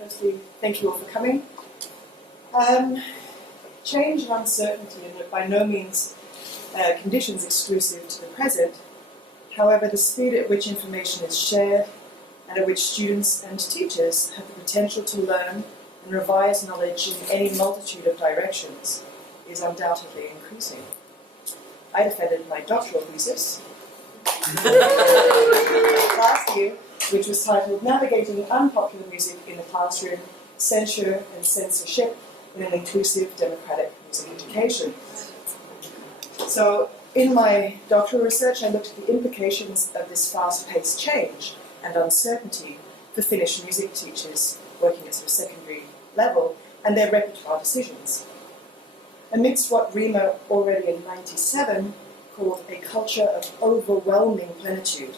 Firstly, thank you all for coming. Change and uncertainty are by no means conditions exclusive to the present. However, the speed at which information is shared and at which students and teachers have the potential to learn and revise knowledge in any multitude of directions is undoubtedly increasing. I defended my doctoral thesis last year, which was titled Navigating Unpopular Music in the Classroom, Censure and Censorship in an Inclusive Democratic Music Education. So, in my doctoral research, I looked at the implications of this fast-paced change and uncertainty for Finnish music teachers working at sort of secondary level and their repertoire decisions. Amidst what Riemer already in 1997 called a culture of overwhelming plenitude,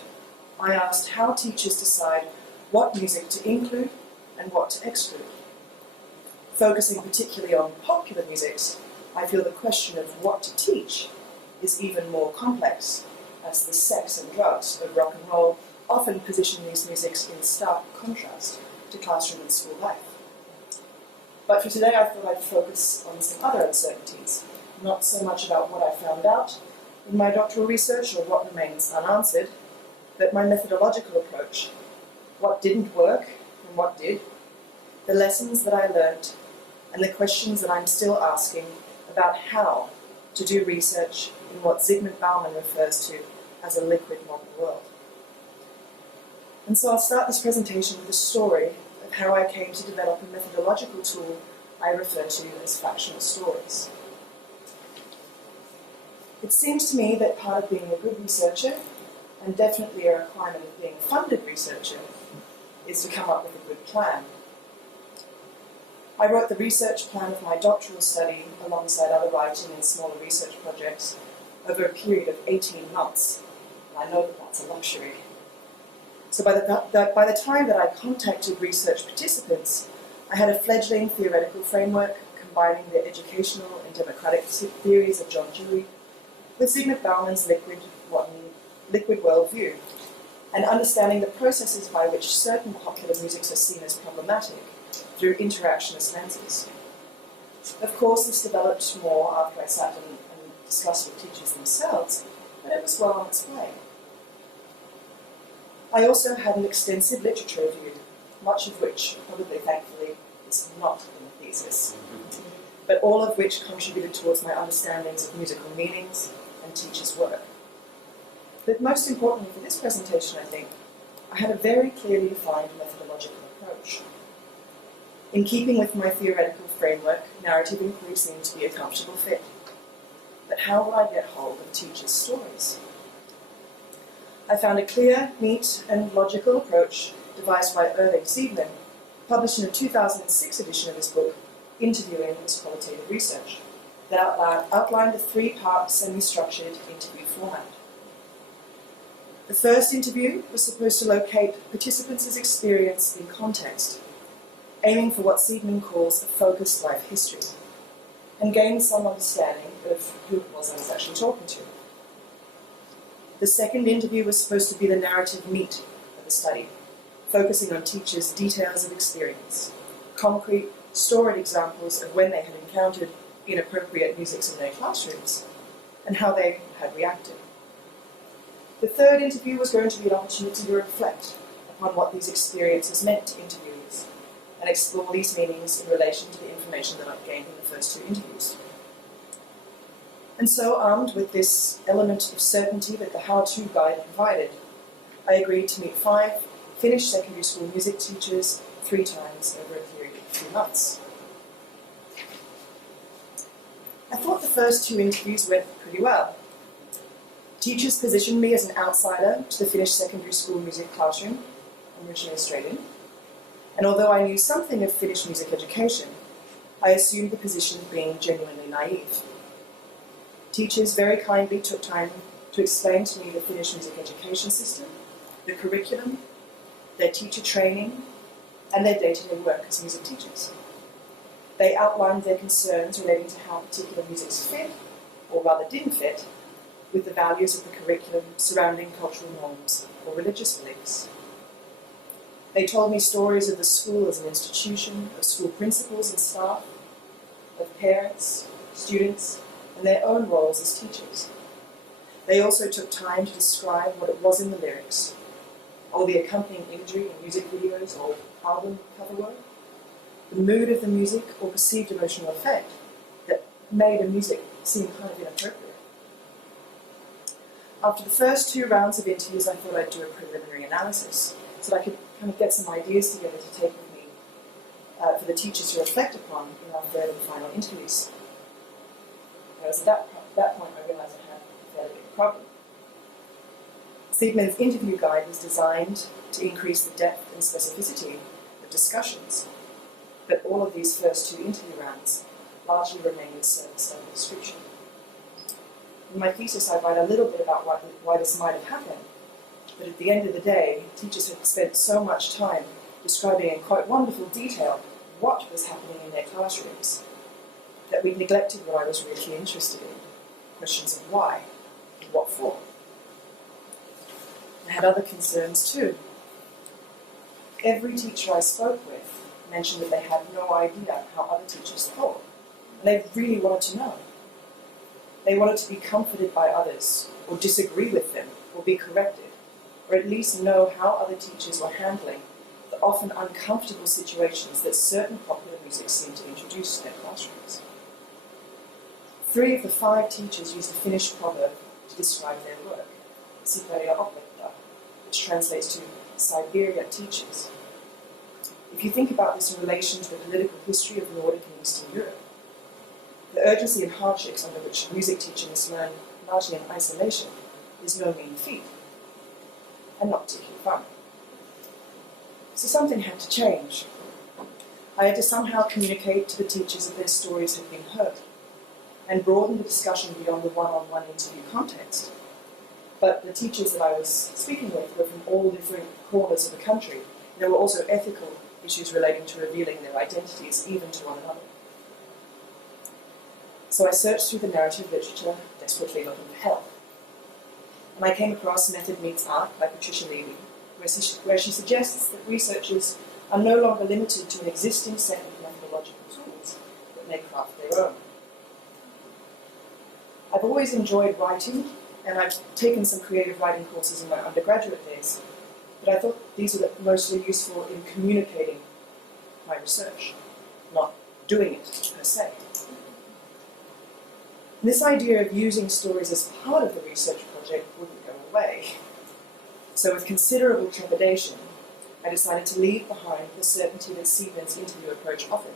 I asked how teachers decide what music to include and what to exclude. Focusing particularly on popular musics, I feel the question of what to teach is even more complex, as the sex and drugs of rock and roll often position these musics in stark contrast to classroom and school life. But for today, I thought I'd focus on some other uncertainties, not so much about what I found out in my doctoral research or what remains unanswered, but my methodological approach, what didn't work and what did, the lessons that I learnt, and the questions that I'm still asking about how to do research in what Zygmunt Bauman refers to as a liquid modern world. And so I'll start this presentation with a story of how I came to develop a methodological tool I refer to as factional stories. It seems to me that part of being a good researcher, and definitely a requirement of being a funded researcher, is to come up with a good plan. I wrote the research plan of my doctoral study alongside other writing and smaller research projects over a period of 18 months. And I know that that's a luxury. So by the time that I contacted research participants, I had a fledgling theoretical framework combining the educational and democratic theories of John Dewey with Zygmunt Bauman's liquid worldview, and understanding the processes by which certain popular musics are seen as problematic through interactionist lenses. Of course, this developed more after I sat and discussed with teachers themselves, but it was well on its way. I also had an extensive literature review, much of which, probably thankfully, is not in the thesis, but all of which contributed towards my understandings of musical meanings and teachers' work. But most importantly for this presentation, I think, I had a very clearly defined methodological approach. In keeping with my theoretical framework, narrative inquiry seemed to be a comfortable fit. But how would I get hold of teachers' stories? I found a clear, neat, and logical approach devised by Erling Siegman, published in a 2006 edition of his book, Interviewing as Qualitative Research, that outlined a three-part semi-structured interview format. The first interview was supposed to locate participants' experience in context, aiming for what Siegman calls a focused life history, and gain some understanding of who it was I was actually talking to. The second interview was supposed to be the narrative meat of the study, focusing on teachers' details of experience, concrete, storied examples of when they had encountered inappropriate musics in their classrooms, and how they had reacted. The third interview was going to be an opportunity to reflect upon what these experiences meant to interviewees, and explore these meanings in relation to the information that I'd gained in the first two interviews. And so, armed with this element of certainty that the how-to guide provided, I agreed to meet 5 Finnish secondary school music teachers 3 times over a period of 2 months. I thought the first 2 interviews went pretty well. Teachers positioned me as an outsider to the Finnish secondary school music classroom. I'm originally Australian. And although I knew something of Finnish music education, I assumed the position being genuinely naive. Teachers very kindly took time to explain to me the Finnish music education system, the curriculum, their teacher training, and their day-to-day work as music teachers. They outlined their concerns relating to how particular musics fit, or rather didn't fit, with the values of the curriculum surrounding cultural norms or religious beliefs. They told me stories of the school as an institution, of school principals and staff, of parents, students, and their own roles as teachers. They also took time to describe what it was in the lyrics, or the accompanying imagery in music videos or album cover work, the mood of the music or perceived emotional effect that made the music seem kind of inappropriate. After the first 2 rounds of interviews, I thought I'd do a preliminary analysis so that I could kind of get some ideas together to take with me for the teachers to reflect upon in our third and final interviews. It was at that point I realised I had a fairly big problem. Siegmund's interview guide was designed to increase the depth and specificity of discussions, but all of these first 2 interview rounds largely remained in surface level description. In my thesis, I write a little bit about why this might have happened, but at the end of the day, teachers had spent so much time describing in quite wonderful detail what was happening in their classrooms that we neglected what I was really interested in, questions of why and what for. I had other concerns too. Every teacher I spoke with mentioned that they had no idea how other teachers thought, and they really wanted to know. They wanted to be comforted by others, or disagree with them, or be corrected, or at least know how other teachers were handling the often uncomfortable situations that certain popular music seemed to introduce to their classrooms. 3 of the 5 teachers used a Finnish proverb to describe their work, Siperia opettaa, which translates to Siberia teaches. If you think about this in relation to the political history of Nordic and Eastern Europe, the urgency and hardships under which music teaching is learned largely in isolation is no mean feat, and not particularly fun. So something had to change. I had to somehow communicate to the teachers that their stories had been heard, and broaden the discussion beyond the one-on-one interview context. But the teachers that I was speaking with were from all different corners of the country. There were also ethical issues relating to revealing their identities, even to one another. So I searched through the narrative literature, desperately looking for help. And I came across Method Meets Art by Patricia Levy, where she suggests that researchers are no longer limited to an existing set of methodological tools, but may craft their own. I've always enjoyed writing, and I've taken some creative writing courses in my undergraduate days, but I thought these were mostly useful in communicating my research, not doing it per se. This idea of using stories as part of the research project wouldn't go away. So with considerable trepidation, I decided to leave behind the certainty that Siegmund's interview approach offered,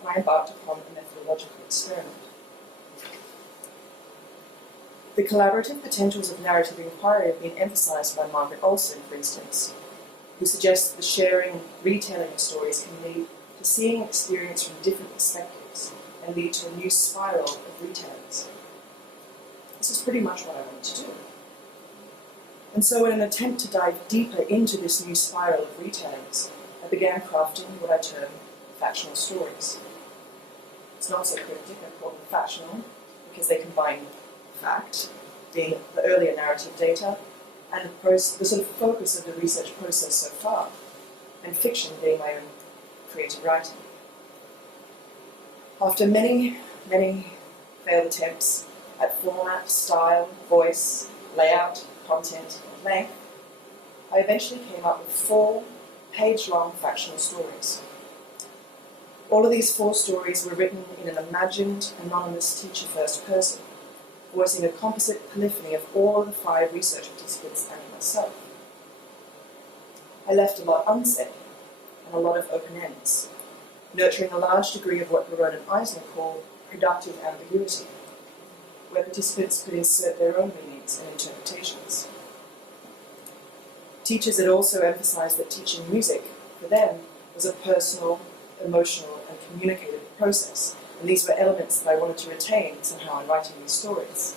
and I embarked upon a methodological experiment. The collaborative potentials of narrative inquiry have been emphasised by Margaret Olson, for instance, who suggests that the sharing, retelling of stories can lead to seeing experience from different perspectives and lead to a new spiral of retellings. This is pretty much what I wanted to do. And so in an attempt to dive deeper into this new spiral of retellings, I began crafting what I term factional stories. It's not so cryptic, I call them factional, because they combine fact, being the earlier narrative data, and the sort of focus of the research process so far, and fiction being my own creative writing. After many, many failed attempts at format, style, voice, layout, content, and length, I eventually came up with 4 page-long factional stories. All of these 4 stories were written in an imagined, anonymous teacher-first person, voicing a composite polyphony of all of the 5 research participants and myself. I left a lot unsaid and a lot of open ends, nurturing a large degree of what Baron and Eisner call productive ambiguity, where participants could insert their own meanings and interpretations. Teachers had also emphasized that teaching music, for them, was a personal, emotional, and communicative process, and these were elements that I wanted to retain somehow in writing these stories.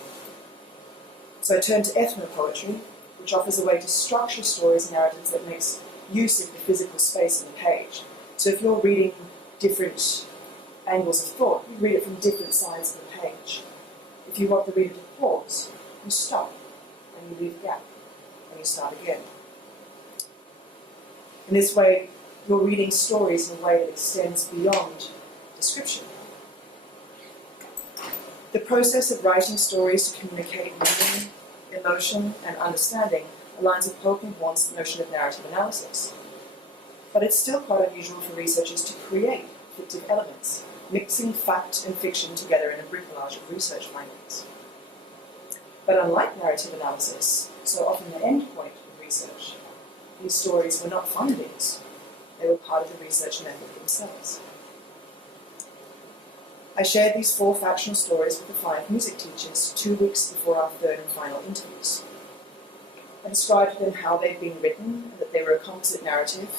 So I turned to ethnopoetry, which offers a way to structure stories and narratives that makes use of the physical space on the page. So if you're reading different angles of thought, you read it from different sides of the page. If you want the reader to pause, you stop, and you leave a gap, and you start again. In this way, you're reading stories in a way that extends beyond description. The process of writing stories to communicate meaning, emotion, and understanding aligns with Polkinghorne's notion of narrative analysis. But it's still quite unusual for researchers to create fictive elements, mixing fact and fiction together in a bricolage of research findings. But unlike narrative analysis, so often the end point of research, these stories were not findings. They were part of the research method themselves. I shared these 4 factional stories with the 5 music teachers 2 weeks before our 3rd and final interviews. I described to them how they'd been written and that they were a composite narrative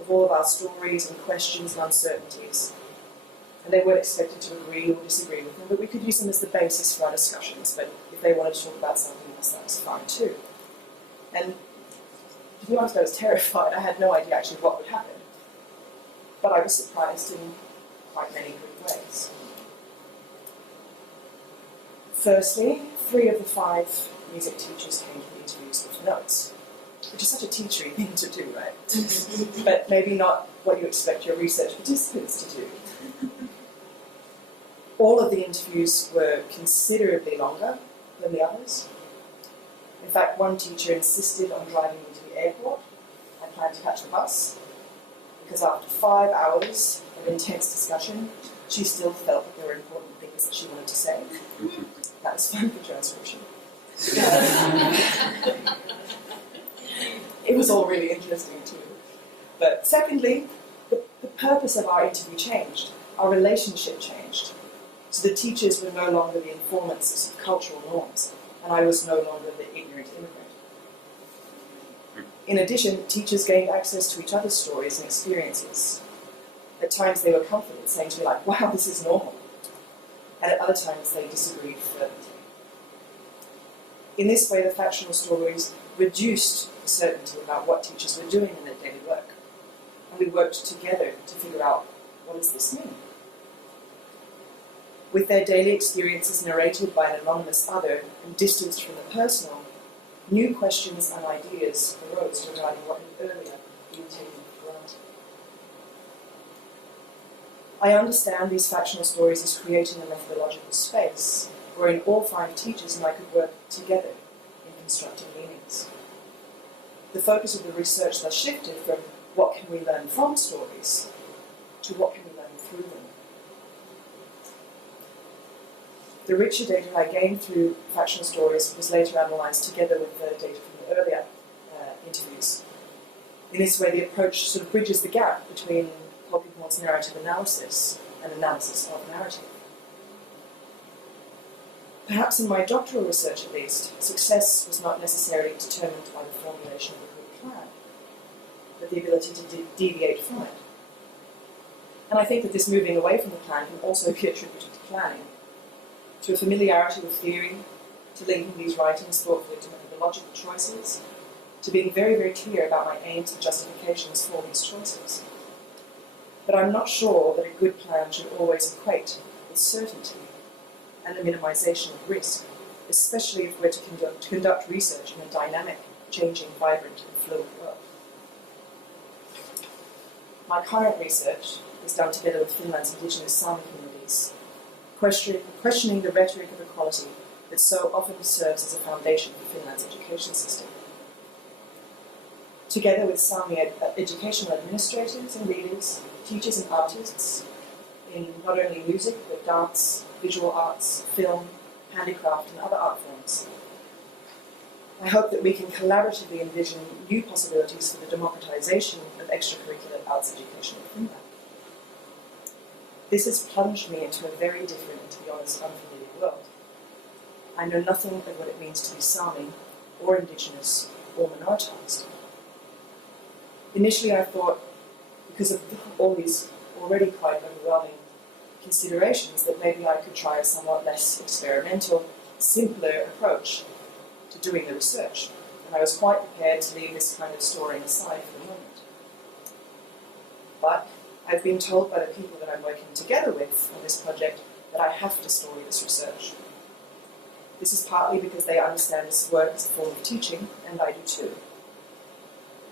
of all of our stories and questions and uncertainties. And they weren't expected to agree or disagree with them, but we could use them as the basis for our discussions. But if they wanted to talk about something else, that was fine too. And to be honest, I was terrified. I had no idea actually what would happen. But I was surprised in quite many good ways. Firstly, 3 of the 5 music teachers came to the interviews with notes, which is such a teachery thing to do, right? But maybe not what you expect your research participants to do. All of the interviews were considerably longer than the others. In fact, one teacher insisted on driving me to the airport. I planned to catch the bus, because after 5 hours of intense discussion, she still felt that there were important things that she wanted to say. That was fun for transcription. It was all really interesting too. But secondly, the purpose of our interview changed. Our relationship changed. So the teachers were no longer the informants of cultural norms, and I was no longer the ignorant immigrant. In addition, teachers gained access to each other's stories and experiences. At times they were comforted, saying to me like, wow, this is normal. And at other times they disagreed fervently. In this way, the factional stories reduced the certainty about what teachers were doing in their daily work. And we worked together to figure out, what does this mean? With their daily experiences narrated by an anonymous other and distanced from the personal, new questions and ideas arose regarding what had earlier been taken for granted. I understand these factional stories as creating a methodological space wherein all 5 teachers and I could work together in constructing meanings. The focus of the research thus shifted from what can we learn from stories to what can we learn through them. The richer data I gained through factional stories was later analysed together with the data from the earlier interviews. In this way, the approach sort of bridges the gap between Polkinghorne's narrative analysis and analysis of narrative. Perhaps in my doctoral research at least, success was not necessarily determined by the formulation of a good plan, but the ability to deviate from it. And I think that this moving away from the plan can also be attributed to planning, to a familiarity with theory, to linking these writings thoughtfully to methodological choices, to being very, very clear about my aims and justifications for these choices. But I'm not sure that a good plan should always equate with certainty and the minimization of risk, especially if we're to conduct research in a dynamic, changing, vibrant, and fluid world. My current research is done together with Finland's indigenous Sami communities, questioning the rhetoric of equality that so often serves as a foundation for Finland's education system. Together with Sami educational administrators and leaders, teachers and artists in not only music but dance, visual arts, film, handicraft and other art forms. I hope that we can collaboratively envision new possibilities for the democratization of extracurricular arts education in Finland. This has plunged me into a very different and, to be honest, unfamiliar world. I know nothing of what it means to be Sami, or indigenous, or minoritized. Initially I thought, because of all these already quite overwhelming considerations, that maybe I could try a somewhat less experimental, simpler approach to doing the research. And I was quite prepared to leave this kind of storing aside for the moment. But I've been told by the people that I'm working together with on this project that I have to story this research. This is partly because they understand this work as a form of teaching, and I do too.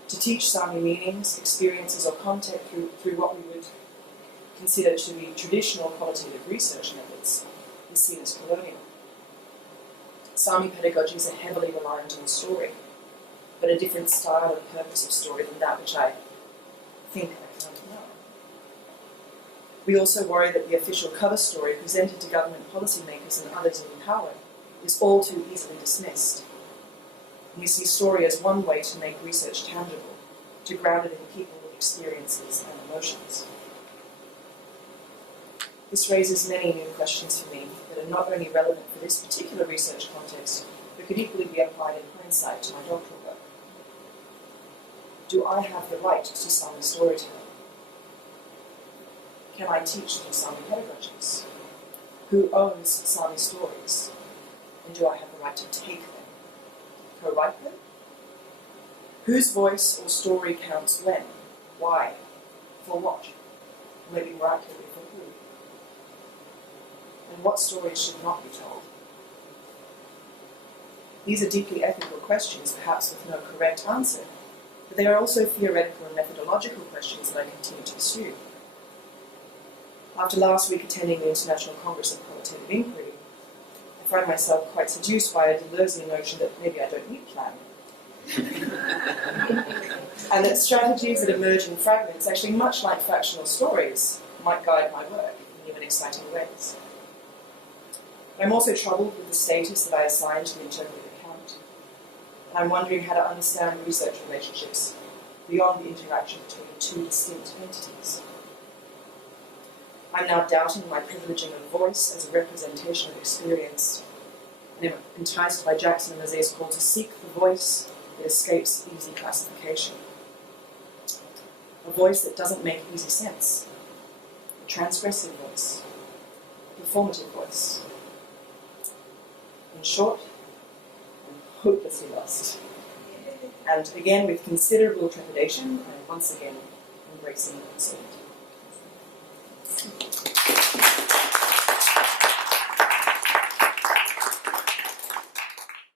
To teach Sami meanings, experiences or content through what we would consider to be traditional qualitative research methods is seen as colonial. Sami pedagogies are heavily reliant on story, but a different style and purpose of story than that which I think I kind of know. We also worry that the official cover story presented to government policymakers and others in power is all too easily dismissed. And we see story as one way to make research tangible, to ground it in people, experiences and emotions. This raises many new questions for me that are not only relevant for this particular research context, but could equally be applied in hindsight to my doctoral work. Do I have the right to Sami storytelling? Can I teach through Sami pedagogies? Who owns Sami stories? And do I have the right to take them? Co-write them? Whose voice or story counts when? Why? For what? Maybe more accurately, for who? And what stories should not be told? These are deeply ethical questions, perhaps with no correct answer, but they are also theoretical and methodological questions that I continue to pursue. After last week attending the International Congress of Qualitative Inquiry, I find myself quite seduced by a Deleuzean notion that maybe I don't need planning. And that strategies that emerge in fragments, actually much like fractional stories, might guide my work in new and exciting ways. I'm also troubled with the status that I assign to the interpretive account, and I'm wondering how to understand research relationships beyond the interaction between two distinct entities. I'm now doubting my privileging of voice as a representation of experience, and am enticed by Jackson and Mazet's call to seek the voice that escapes easy classification. A voice that doesn't make easy sense. A transgressive voice. A performative voice. In short, I'm hopelessly lost. And again, with considerable trepidation, I'm once again embracing uncertainty.